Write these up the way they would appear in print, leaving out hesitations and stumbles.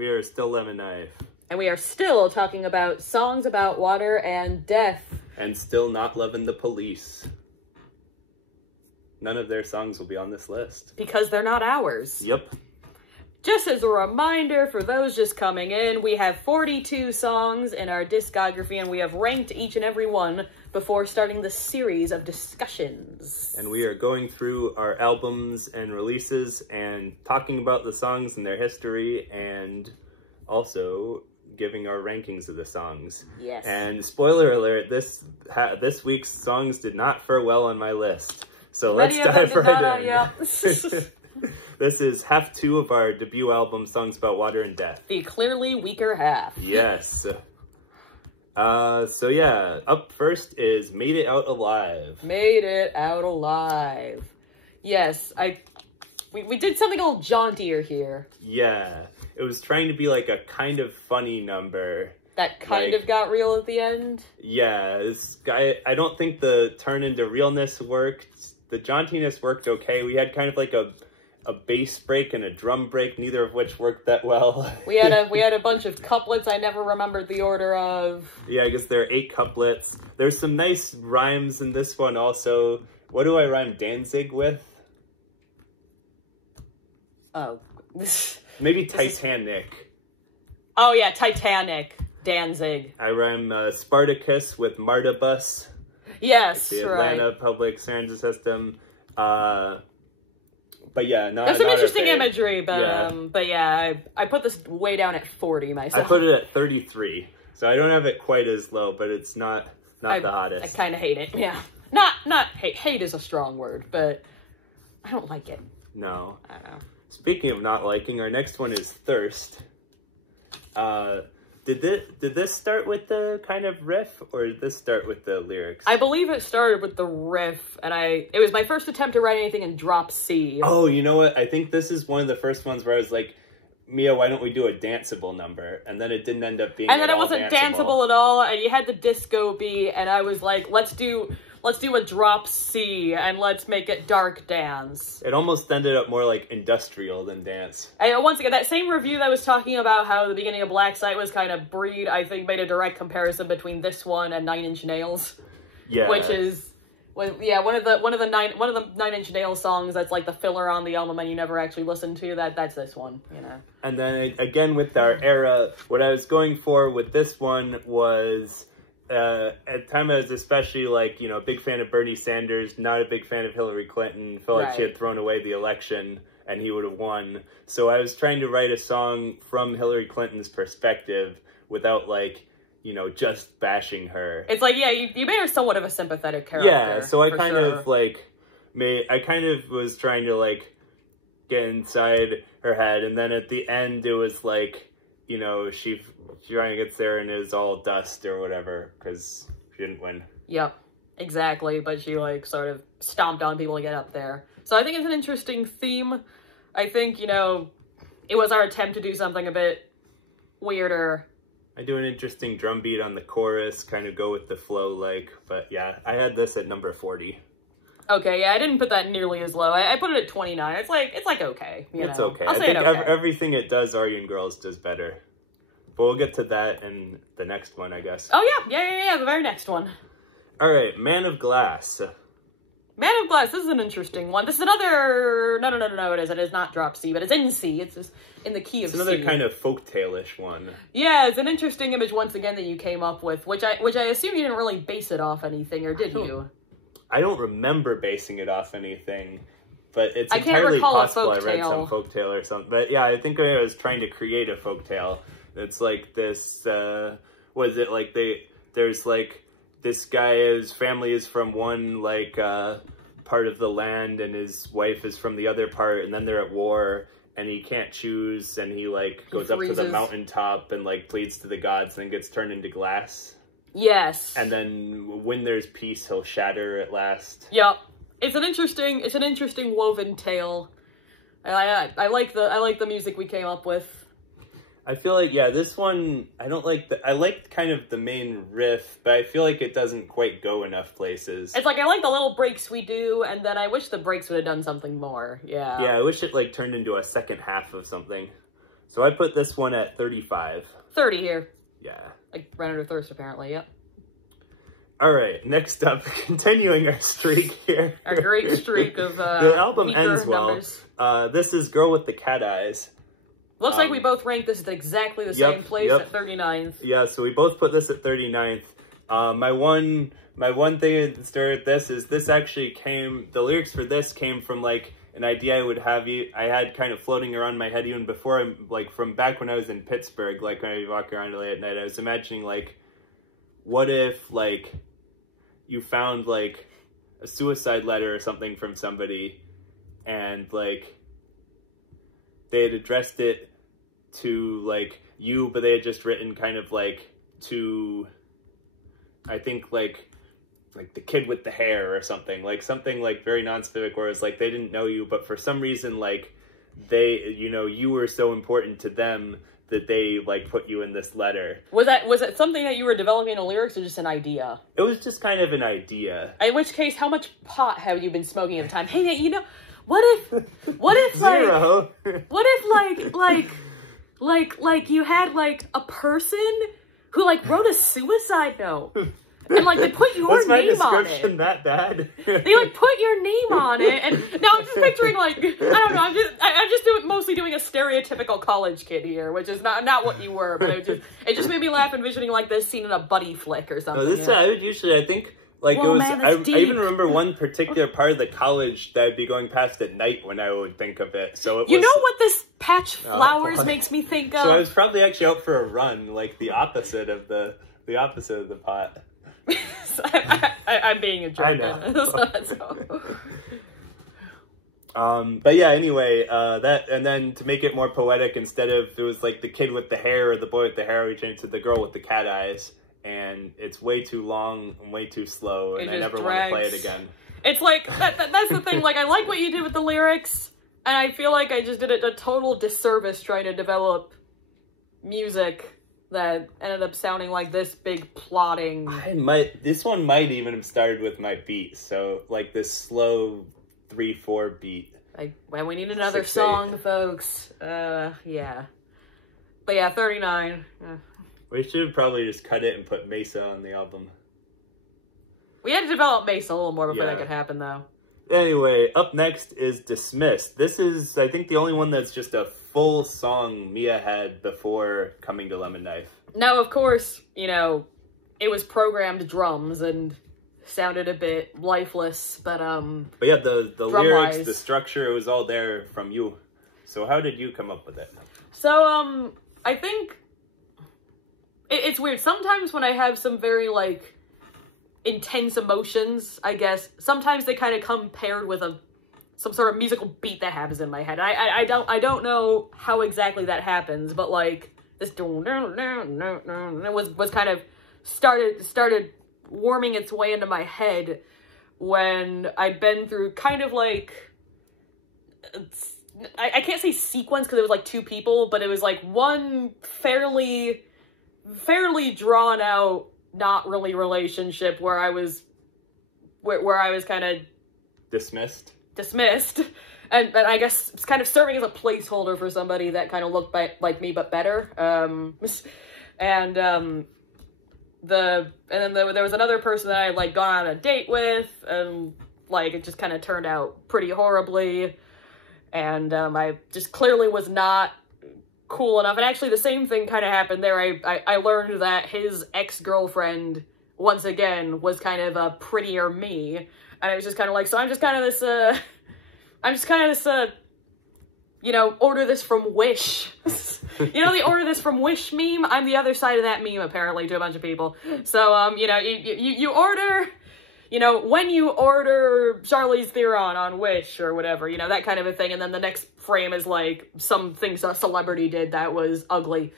We are still Lemon Knife. And we are still talking about songs about water and death. And still not loving the Police. None of their songs will be on this list. Because they're not ours. Yep. Just as a reminder for those just coming in, we have 42 songs in our discography, and we have ranked each and every one before starting the series of discussions. And we are going through our albums and releases and talking about the songs and their history, and also giving our rankings of the songs. Yes. And spoiler alert, this week's songs did not fare well on my list. So let's dive right in. Yeah. This is half 2 of our debut album, Songs About Water and Death. The clearly weaker half. Yes. So yeah, up first is Made It Out Alive. Made It Out Alive. Yes, we did something a little jauntier here. Yeah, it was trying to be like a kind of funny number. That kind of got real at the end? Yeah, this guy, I don't think the turn into realness worked. The jauntiness worked okay. We had kind of like a bass break and a drum break, neither of which worked that well. We had a bunch of couplets I never remembered the order of. Yeah, I guess there are 8 couplets. There's some nice rhymes in this one also. What do I rhyme Danzig with? Oh. Maybe Titanic. Oh yeah, Titanic. Danzig. I rhyme Spartacus with Marta Bus. Yes, the right. Atlanta Public Transit System. But yeah, there's some interesting imagery, but yeah, I put this way down at 40 myself. I put it at 33, so I don't have it quite as low, but it's not the hottest. I kind of hate it. Yeah, not hate. Hate is a strong word, but I don't like it. No. I don't know. Speaking of not liking, our next one is Thirst. Did this start with the kind of riff, or did this start with the lyrics? I believe it started with the riff, and it was my first attempt to write anything in drop C. Oh, you know what? I think this is one of the first ones where I was like, Mia, why don't we do a danceable number? And then it didn't end up being And then it wasn't danceable at all, and you had the disco beat, and I was like, let's do a drop C, and let's make it dark dance. It almost ended up more like industrial than dance. And once again, that same review that was talking about how the beginning of Black Site was kind of breed, I think made a direct comparison between this one and 9 Inch Nails. Yeah. Which is, one of the 9 Inch Nails songs that's like the filler on the album and you never actually listen to, that's this one, you know. And then again with our era, what I was going for with this one was... at the time I was especially like, a big fan of Bernie Sanders, not a big fan of Hillary Clinton, felt like she had thrown away the election and he would have won. So I was trying to write a song from Hillary Clinton's perspective without like, just bashing her. It's like, yeah, you made her somewhat of a sympathetic character. Yeah, so I kind of was trying to like get inside her head, and then at the end it was like, she trying to get there and it was all dust or whatever because she didn't win. Yep, exactly. But she like sort of stomped on people to get up there. So I think it's an interesting theme. I think, it was our attempt to do something a bit weirder. I do an interesting drum beat on the chorus, kind of go with the flow but yeah, I had this at number 40. Okay, yeah, I didn't put that nearly as low. I put it at 29. It's like okay. It's okay. I think everything it does, Aryan Girls does better. But we'll get to that in the next one, I guess. Oh yeah, the very next one. All right, Man of Glass. Man of Glass, this is an interesting one. This is another... No, it is not drop C, but it's in C. It's just in the key of C. It's another kind of folktale-ish one. Yeah, it's an interesting image once again that you came up with, which I assume you didn't really base it off anything, or did you? I don't remember basing it off anything, but it's entirely possible I read some folktale or something. But yeah, I think I was trying to create a folktale. It's like this, was it like there's like this guy, his family is from one like part of the land and his wife is from the other part, and then they're at war and he can't choose, and he like goes up to the mountaintop and like pleads to the gods and then gets turned into glass. Yes. And then when there's peace, he'll shatter at last. Yep. It's an interesting woven tale. I like the music we came up with. I feel like, yeah, this one, I like kind of the main riff, but I feel like it doesn't quite go enough places. It's like, I like the little breaks we do, and then I wish the breaks would have done something more, yeah. Yeah, I wish it, like, turned into a second half of something. So I put this one at 35. 30 here. Yeah. Like Ran Under Thirst, apparently, yep. All right, next up, continuing our streak here. Our great streak of the album ends well. Numbers. This is Girl with the Cat Eyes. Looks like we both ranked this at exactly the same place at 39th. Yeah, so we both put this at 39th. My one thing that started this is this actually the lyrics for this came from like an idea I had kind of floating around my head even before, like from back when I was in Pittsburgh, like when I walk around late at night, I was imagining like, what if like you found like a suicide letter or something from somebody and like they had addressed it to like you, but they had just written kind of like to, I think like the kid with the hair or something like very non-specific, where it's like they didn't know you, but for some reason like they, you were so important to them that they like put you in this letter. Was it something that you were developing in lyrics or just an idea? It was just kind of an idea. In which case, how much pot have you been smoking at the time? Hey, what if Zero. What if like you had like a person who like wrote a suicide note and like they put your name on it. Was my description that bad? They like put your name on it, and now I'm just picturing like, I don't know, I'm just mostly doing a stereotypical college kid here, which is not what you were, but it just made me laugh envisioning like this scene in a buddy flick or something. No, I think like whoa, it was man, I even remember one particular part of the college that I'd be going past at night when I would think of it. So it was, you know what this patch flowers makes me think of? So I was probably actually out for a run, like the opposite of the pot. I'm being a jerk. I know. But yeah, anyway, that, and then to make it more poetic, instead of, it was like the kid with the hair or the boy with the hair, we changed to the girl with the cat eyes, and it's way too long and way too slow, and I never want to play it again. It's like, that's the thing, like, I like what you did with the lyrics, and I feel like I just did it a total disservice trying to develop music that ended up sounding like this big plotting. This one might even have started with my beat, so like this slow 3/4 beat. Well, we need another song, folks. Yeah. But yeah, 39. We should have probably just cut it and put Mesa on the album. We had to develop Mesa a little more before that could happen, though. Anyway, up next is Dismissed. This is, I think, the only one that's just a full song Mia had before coming to Lemon Knife. Now, of course, it was programmed drums and sounded a bit lifeless, but yeah, the lyrics, the structure, it was all there from you. So how did you come up with it? So, I think it's weird. Sometimes when I have some very, like, intense emotions, I guess, sometimes they kind of come paired with some sort of musical beat that happens in my head. I don't know how exactly that happens, but like this was kind of started warming its way into my head when I'd been through kind of like, I can't say sequence because it was like two people, but it was like one fairly drawn out, not really relationship where I was kind of dismissed, and I guess it's kind of serving as a placeholder for somebody that kind of looked like me but better. And then there was another person that I had like gone on a date with, and like it just kind of turned out pretty horribly, and I just clearly was not cool enough. And actually the same thing kind of happened there. I learned that his ex-girlfriend once again was kind of a prettier me, and it was just kind of like, so I'm just kind of this order this from Wish. The order this from Wish meme? I'm the other side of that meme, apparently, to a bunch of people. So, you order, when you order Charlize Theron on Wish or whatever, that kind of a thing, and then the next frame is, like, some things a celebrity did that was ugly.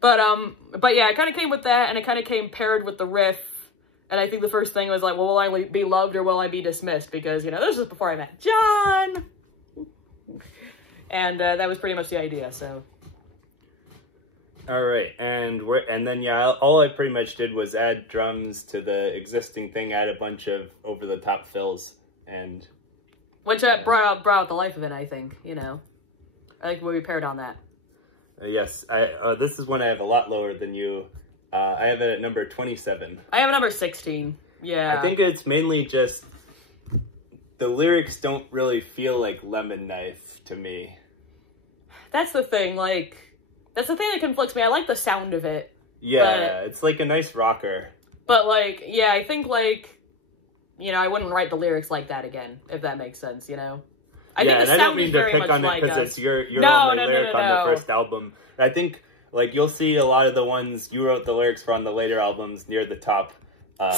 But yeah, it kind of came with that, and it kind of came paired with the riff, and I think the first thing was like, well, will I be loved or will I be dismissed? Because, this was before I met John! And that was pretty much the idea, so. All right, and then yeah, all I pretty much did was add drums to the existing thing, add a bunch of over-the-top fills, and... Which brought out the life of it, I think, I think we paired on that. Yes, this is one I have a lot lower than you. I have it at number 27. I have a number 16. Yeah. I think it's mainly just the lyrics don't really feel like Lemon Knife to me. That's the thing, like, that's the thing that conflicts me. I like the sound of it. Yeah, it's like a nice rocker. But, like, yeah, I think, like, you know, I wouldn't write the lyrics like that again, if that makes sense, you know? I think the sound is very much like us. I don't mean to pick on it because it's your only lyric on the first album. I think, like, you'll see a lot of the ones you wrote the lyrics for on the later albums near the top. Oh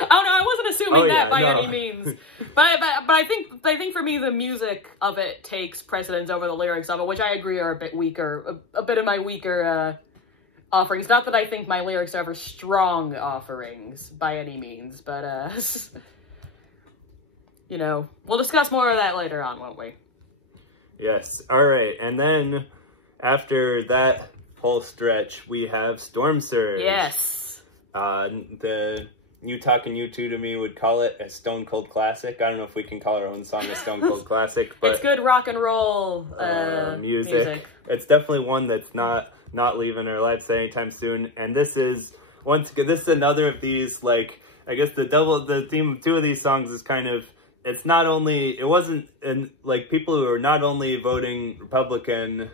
no, I wasn't assuming that by any means. But I think for me the music of it takes precedence over the lyrics of it, which I agree are a bit weaker, a bit of my weaker offerings. Not that I think my lyrics are ever strong offerings by any means, but you know, we'll discuss more of that later on, won't we? Yes. All right, and then after that whole stretch, we have Storm Surge. Yes. The You Talkin' You Two to me would call it a Stone Cold classic. I don't know if we can call our own song a Stone Cold classic, but it's good rock and roll music. It's definitely one that's not leaving our lives anytime soon. And this is another of these, like, I guess the theme of two of these songs is kind of, like, people who are not only voting Republican,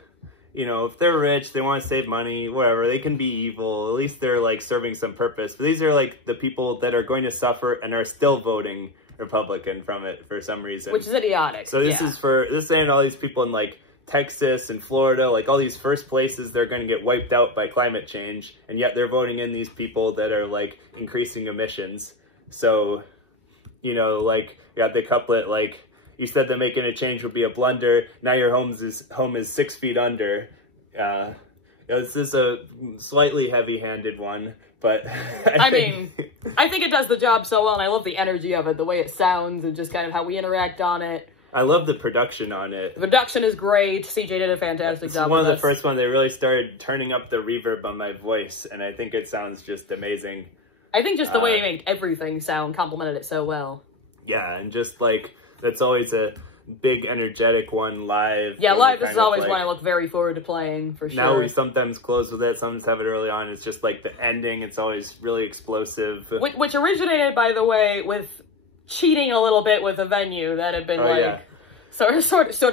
you know, if they're rich, they want to save money, whatever, they can be evil. At least they're, like, serving some purpose. But these are, like, the people that are going to suffer and are still voting Republican from it for some reason. Which is idiotic. So this is saying all these people in, like, Texas and Florida, like, all these first places, they're going to get wiped out by climate change. And yet they're voting in these people that are, like, increasing emissions. So, you know, like, you got the couplet, like, you said that making a change would be a blunder. Now your home is 6 feet under. This is a slightly heavy-handed one, but I mean, I think it does the job so well, and I love the energy of it, the way it sounds, and just kind of how we interact on it. I love the production on it. The production is great. CJ did a fantastic job. It's one of the first ones they really started turning up the reverb on my voice, and I think it sounds just amazing. I think just the way they made everything sound complemented it so well. Yeah, and just like, that's always a big energetic one live. Yeah, live is always one I look very forward to playing, for sure. Now we sometimes close with it, sometimes have it early on. It's just like the ending, it's always really explosive. Which originated, by the way, with cheating a little bit with a venue that had been sort of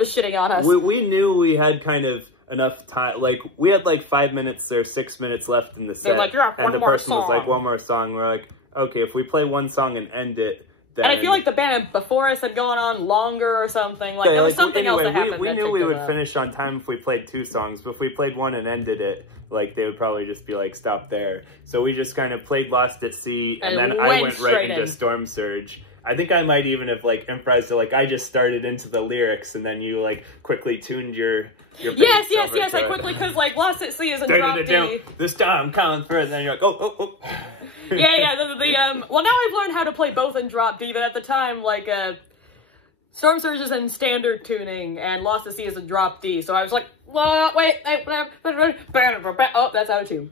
shitting on us. We knew we had kind of enough time, like, we had like 5 minutes or 6 minutes left in the set. They're like, yeah, and the person was like, one more song. We're like, okay, if we play one song and end it, then... And I feel like the band before us had gone on longer or something. Like, there was something else that happened. We knew we would finish on time if we played 2 songs, but if we played one and ended it, like, they would probably just be like, stop there. So we just kind of played Lost at Sea, and then I went right into Storm Surge. I think I might even have, like, improvised it, like, I just started into the lyrics, and then you, like, quickly tuned your Yes, I quickly, because, like, Lost at Sea is in drop D. This time I'm coming through, and then you're like, oh. Well, now I've learned how to play both in drop D, but at the time, like, Storm Surge is in standard tuning, and Lost at Sea is in drop D, so I was like, wait, oh, that's out of tune.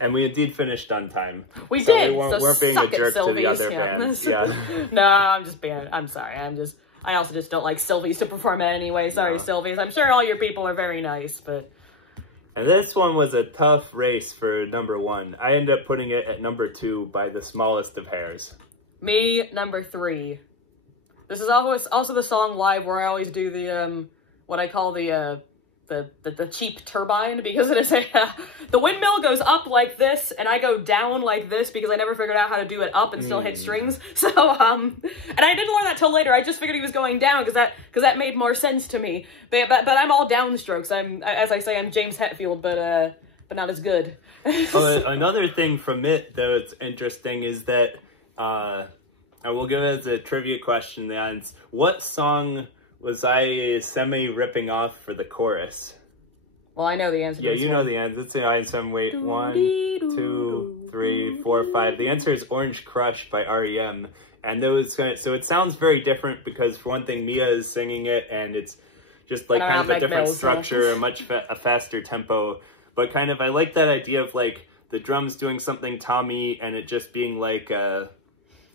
And we indeed finished on time. We did, we weren't being a jerk to the other bands. Yeah. No, I'm just being, I'm sorry, I also just don't like Sylvies to perform it anyway. Sorry, Sylvies. I'm sure all your people are very nice, but... And this one was a tough race for number 1. I ended up putting it at number 2 by the smallest of hairs. Me, number 3. This is also the song live where I always do the, what I call the cheap turbine, because it is the windmill goes up like this, and I go down like this, because I never figured out how to do it up and still hit strings, so, and I didn't learn that till later. I just figured he was going down, because that made more sense to me, but I'm all downstrokes. As I say, I'm James Hetfield, but not as good. Another thing from it, though, it's interesting, is that, I will give it as a trivia question, then, what song was I semi-ripping off for the chorus? Well, I know the answer to this you know the answer. Let's say wait, 1, 2, 3, 4, 5. The answer is Orange Crush by R.E.M. And so it sounds very different because, for one thing, Mia is singing it, and it's just like kind of a different structure, a faster tempo. But kind of, I like that idea of like the drums doing something Tommy, and it just being like a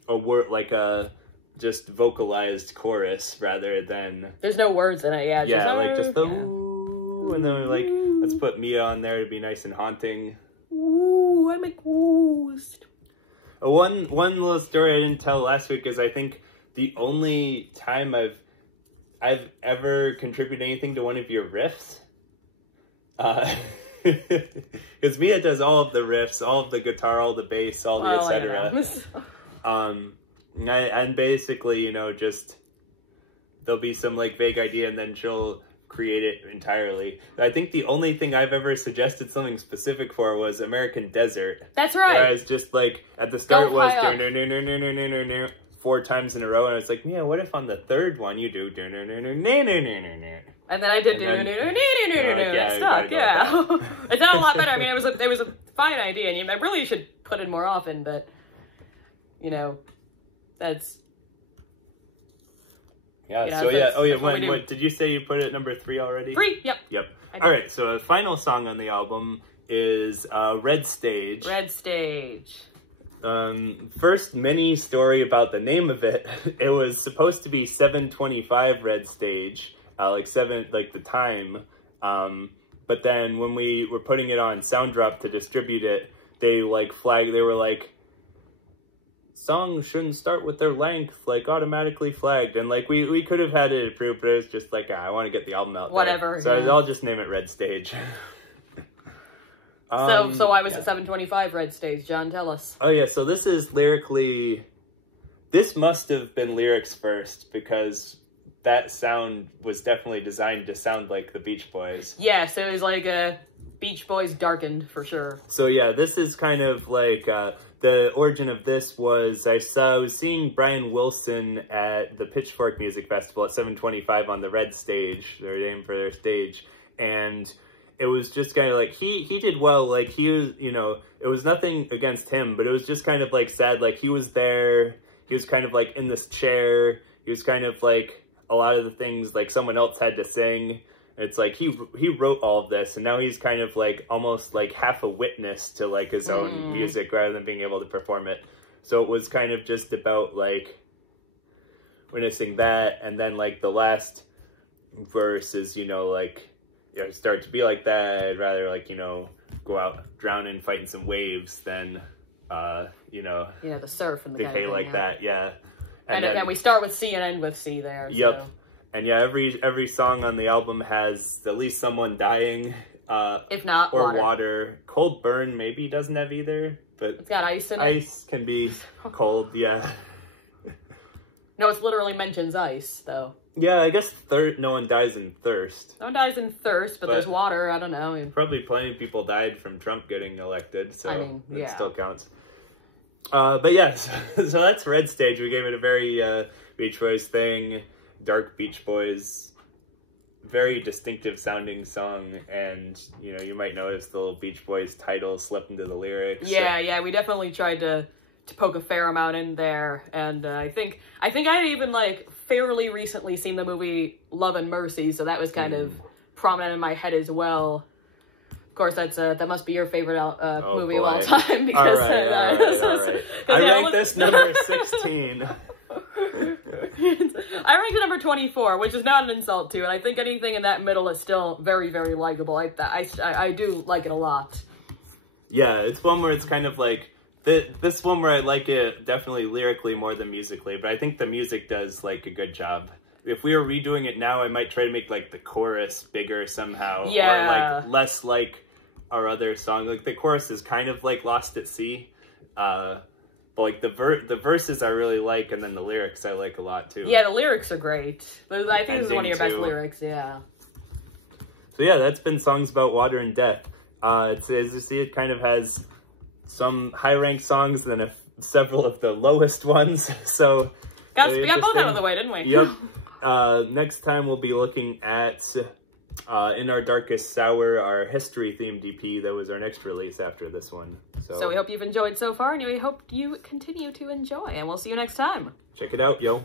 word, like a just vocalized chorus rather than... There's no words in it, like just the... woo, and then we're like, let's put Mia on there to be nice and haunting. Ooh, I'm a ghost. One little story I didn't tell last week is I think the only time I've ever contributed anything to one of your riffs. Because Mia does all of the riffs, all of the guitar, all the bass, all the etc. And basically, just there'll be some like vague idea, and then she'll create it entirely. I think the only thing I've ever suggested something specific for was American Desert. That's right. Whereas just like at the start was 4 times in a row, and I was like, what if on the third one you do and then I did it stuck. Yeah, it's not a lot better. I mean, it was a fine idea, and I really should put it more often, but that's. Yeah, what did you say you put it at number 3 already? 3, yep. All right, so the final song on the album is Red Stage. Red Stage. First mini story about the name of it. It was supposed to be 7:25 Red Stage, like the time. But then when we were putting it on Sounddrop to distribute it, they flagged. They were like, songs shouldn't start with their length, automatically flagged. And we could have had it approved, but it was just I want to get the album out whatever there. So I'll just name it Red Stage. So why was it 7:25 Red Stage? John, tell us. Oh yeah, so this is lyrically, this must have been lyrics first, because that sound was definitely designed to sound like the Beach Boys. Yeah, so it was like a Beach Boys darkened for sure. So yeah, this is kind of the origin of this was I was seeing Brian Wilson at the Pitchfork Music Festival at 7:25 on the Red Stage, their name for their stage, and it was just kind of he did well. He was, it was nothing against him, but it was just kind of sad. He was there, he was kind of in this chair, he was kind of a lot of the things someone else had to sing. It's he wrote all of this, and now he's kind of almost half a witness to his own music rather than being able to perform it. So it was kind of just about witnessing that, and then the last verse is start to be like that. I'd rather go out drowning, fighting some waves than the surf and the decay that. Yeah, and we start with C and end with C there. Yep. So. And yeah, every song on the album has at least someone dying, if not or water. Cold Burn maybe doesn't have either, but it's got ice in it. Ice can be cold, yeah. No, it literally mentions ice though. Yeah, I guess no one dies in thirst. No one dies in thirst, but there's water. I don't know. Probably plenty of people died from Trump getting elected, so it still counts. But yeah, so that's Red Stage. We gave it a very Beach Boys thing. Dark Beach Boys, very distinctive sounding song, and you might notice the little Beach Boys title slipped into the lyrics. Yeah, we definitely tried to poke a fair amount in there, and I think I had even fairly recently seen the movie Love and Mercy, so that was kind of prominent in my head as well. Of course, that must be your favorite movie of all time, because all right. I ranked this number 16. I ranked it number 24, which is not an insult to it. I think anything in that middle is still very, very likable. I do like it a lot. Yeah, it's one where it's kind of this one where I like it definitely lyrically more than musically, but I think the music does a good job. If we were redoing it now, I might try to make the chorus bigger somehow, or less like our other song. The chorus is kind of Lost at Sea. But the verses I really like, and then the lyrics I like a lot too. Yeah, the lyrics are great. I think this is one of your best lyrics, yeah. So yeah, that's been Songs About Water and Death. As you see, it kind of has some high-ranked songs, and then several of the lowest ones. So we got both out of the way, didn't we? Yep. Next time we'll be looking at In Our Darkest Hour, our history-themed EP. That was our next release after this one. So we hope you've enjoyed so far, and we hope you continue to enjoy, and we'll see you next time. Check it out, yo.